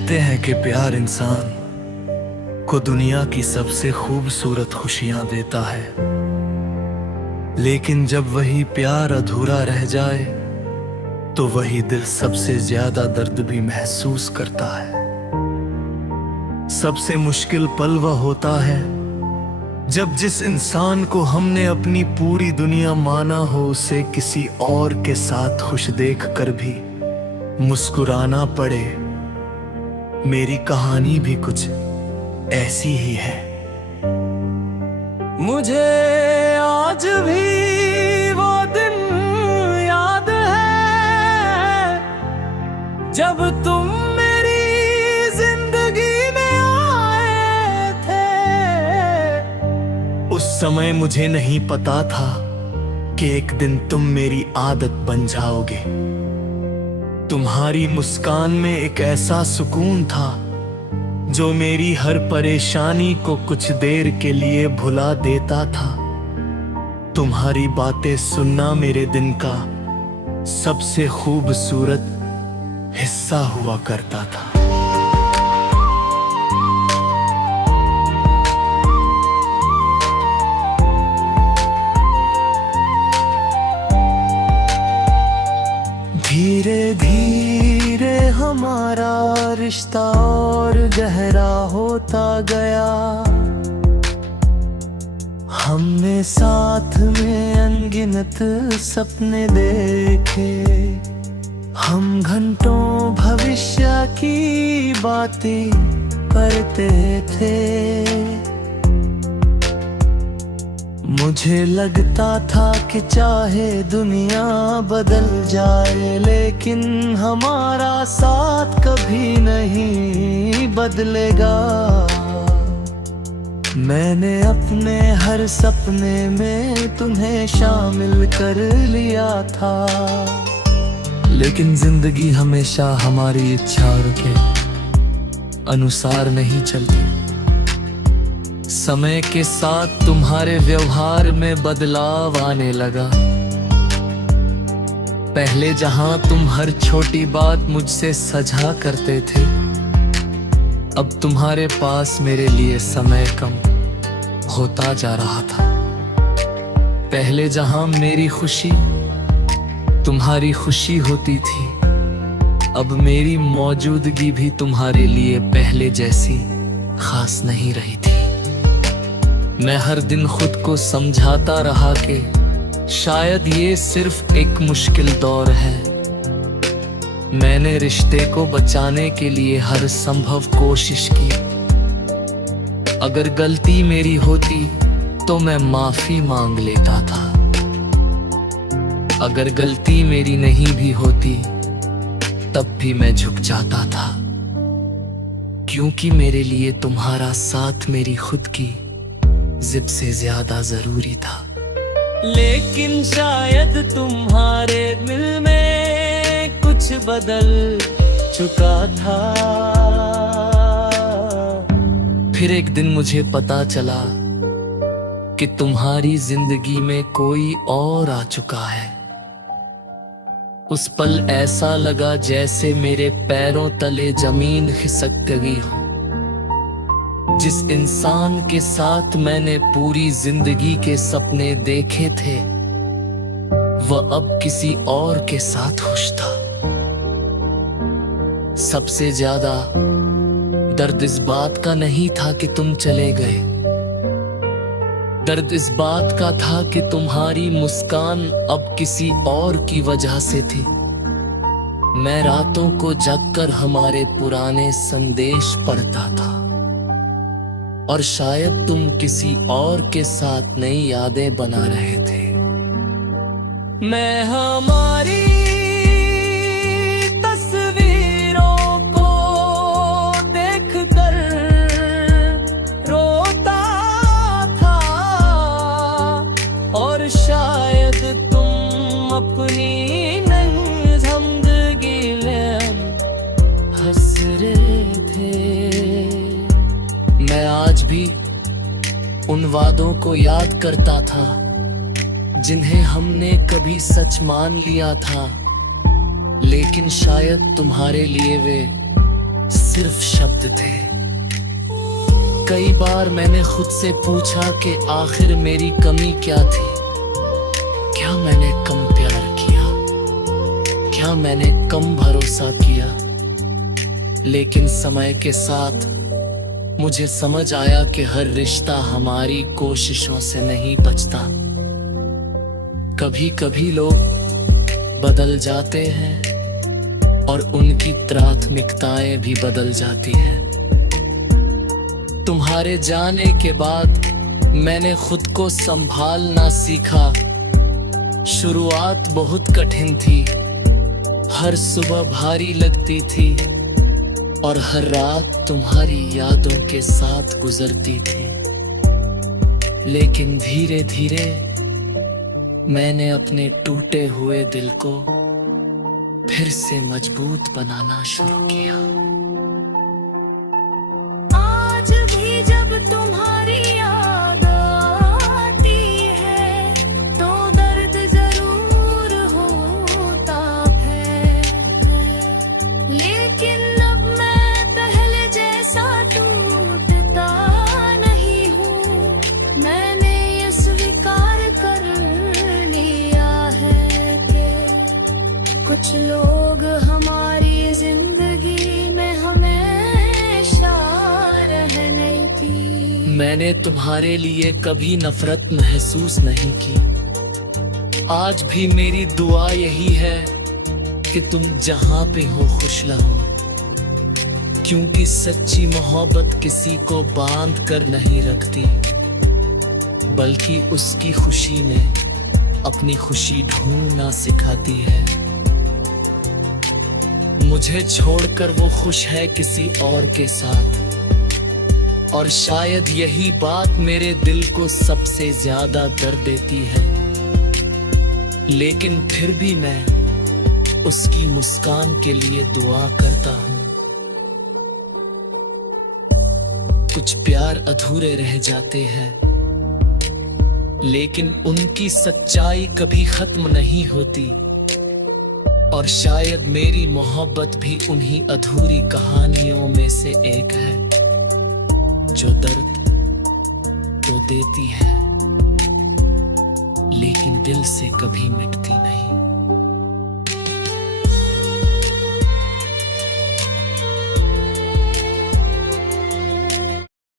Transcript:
कहते हैं कि प्यार इंसान को दुनिया की सबसे खूबसूरत खुशियां देता है, लेकिन जब वही प्यार अधूरा रह जाए तो वही दिल सबसे ज्यादा दर्द भी महसूस करता है। सबसे मुश्किल पल वह होता है जब जिस इंसान को हमने अपनी पूरी दुनिया माना हो उसे किसी और के साथ खुश देखकर भी मुस्कुराना पड़े। मेरी कहानी भी कुछ ऐसी ही है। मुझे आज भी वो दिन याद है जब तुम मेरी जिंदगी में आए थे। उस समय मुझे नहीं पता था कि एक दिन तुम मेरी आदत बन जाओगे। तुम्हारी मुस्कान में एक ऐसा सुकून था जो मेरी हर परेशानी को कुछ देर के लिए भुला देता था। तुम्हारी बातें सुनना मेरे दिन का सबसे खूबसूरत हिस्सा हुआ करता था। धीरे धीरे हमारा रिश्ता और गहरा होता गया। हमने साथ में अनगिनत सपने देखे। हम घंटों भविष्य की बातें करते थे। मुझे लगता था कि चाहे दुनिया बदल जाए लेकिन हमारा साथ कभी नहीं बदलेगा। मैंने अपने हर सपने में तुम्हें शामिल कर लिया था, लेकिन जिंदगी हमेशा हमारी इच्छाओं के अनुसार नहीं चलती। समय के साथ तुम्हारे व्यवहार में बदलाव आने लगा। पहले जहां तुम हर छोटी बात मुझसे साझा करते थे, अब तुम्हारे पास मेरे लिए समय कम होता जा रहा था। पहले जहां मेरी खुशी तुम्हारी खुशी होती थी, अब मेरी मौजूदगी भी तुम्हारे लिए पहले जैसी खास नहीं रही थी। मैं हर दिन खुद को समझाता रहा कि शायद ये सिर्फ एक मुश्किल दौर है। मैंने रिश्ते को बचाने के लिए हर संभव कोशिश की। अगर गलती मेरी होती तो मैं माफी मांग लेता था। अगर गलती मेरी नहीं भी होती तब भी मैं झुक जाता था, क्योंकि मेरे लिए तुम्हारा साथ मेरी खुद की जिद से ज्यादा जरूरी था। लेकिन शायद तुम्हारे दिल में कुछ बदल चुका था। फिर एक दिन मुझे पता चला कि तुम्हारी जिंदगी में कोई और आ चुका है। उस पल ऐसा लगा जैसे मेरे पैरों तले जमीन खिसक गई हो। जिस इंसान के साथ मैंने पूरी जिंदगी के सपने देखे थे, वह अब किसी और के साथ खुश था। सबसे ज्यादा दर्द इस बात का नहीं था कि तुम चले गए। दर्द इस बात का था कि तुम्हारी मुस्कान अब किसी और की वजह से थी। मैं रातों को जगकर हमारे पुराने संदेश पढ़ता था, और शायद तुम किसी और के साथ नई यादें बना रहे थे। मैं हमारी तस्वीरों को देखकर रोता था, और शायद तुम अपनी नई जिंदगी में हंस रहे थे। मैं आज भी उन वादों को याद करता था जिन्हें हमने कभी सच मान लिया था, लेकिन शायद तुम्हारे लिए वे सिर्फ शब्द थे। कई बार मैंने खुद से पूछा कि आखिर मेरी कमी क्या थी। क्या मैंने कम प्यार किया? क्या मैंने कम भरोसा किया? लेकिन समय के साथ मुझे समझ आया कि हर रिश्ता हमारी कोशिशों से नहीं बचता। कभी कभी लोग बदल जाते हैं और उनकी प्राथमिकताएं भी बदल जाती हैं। तुम्हारे जाने के बाद मैंने खुद को संभालना सीखा। शुरुआत बहुत कठिन थी, हर सुबह भारी लगती थी और हर रात तुम्हारी यादों के साथ गुजरती थी। लेकिन धीरे धीरे मैंने अपने टूटे हुए दिल को फिर से मजबूत बनाना शुरू किया। आज भी जब तुम्हारी याद आती है तो दर्द जरूर होता है, लेकिन अब मैं पहले जैसा टूटता नहीं हूँ। मैंने ये स्वीकार कर लिया है कि कुछ लोग हमारी जिंदगी में हमेशा रहने की। मैंने तुम्हारे लिए कभी नफरत महसूस नहीं की। आज भी मेरी दुआ यही है कि तुम जहां पे हो खुश रहो, क्योंकि सच्ची मोहब्बत किसी को बांध कर नहीं रखती, बल्कि उसकी खुशी में अपनी खुशी ढूंढना सिखाती है। मुझे छोड़कर वो खुश है किसी और के साथ, और शायद यही बात मेरे दिल को सबसे ज्यादा दर्द देती है। लेकिन फिर भी मैं उसकी मुस्कान के लिए दुआ करता हूँ। कुछ प्यार अधूरे रह जाते हैं, लेकिन उनकी सच्चाई कभी खत्म नहीं होती। और शायद मेरी मोहब्बत भी उन्हीं अधूरी कहानियों में से एक है, जो दर्द तो देती है लेकिन दिल से कभी मिटती